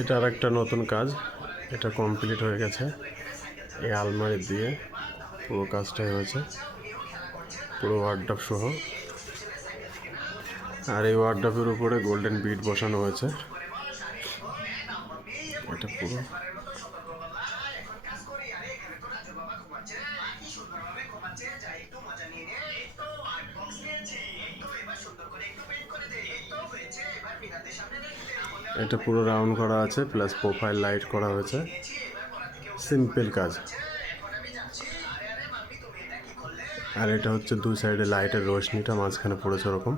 এটা আর একটা নতুন কাজ, এটা কমপ্লিট হয়ে গেছে। এই আলমারি দিয়ে পুরো কাজটাই হয়েছে, পুরো ওয়ার্ডরোব সহ। আর এই ওয়ার্ডরোবের উপরে গোল্ডেন বিড বসানো হয়েছে। এটা পুরো এটা পুরো রাউন্ড করা আছে, প্লাস প্রোফাইল লাইট করা হয়েছে। সিম্পল কাজ। আর এটা হচ্ছে দুই সাইডে লাইটের রোশনিটা মাঝখানে পড়েছে ওরকম।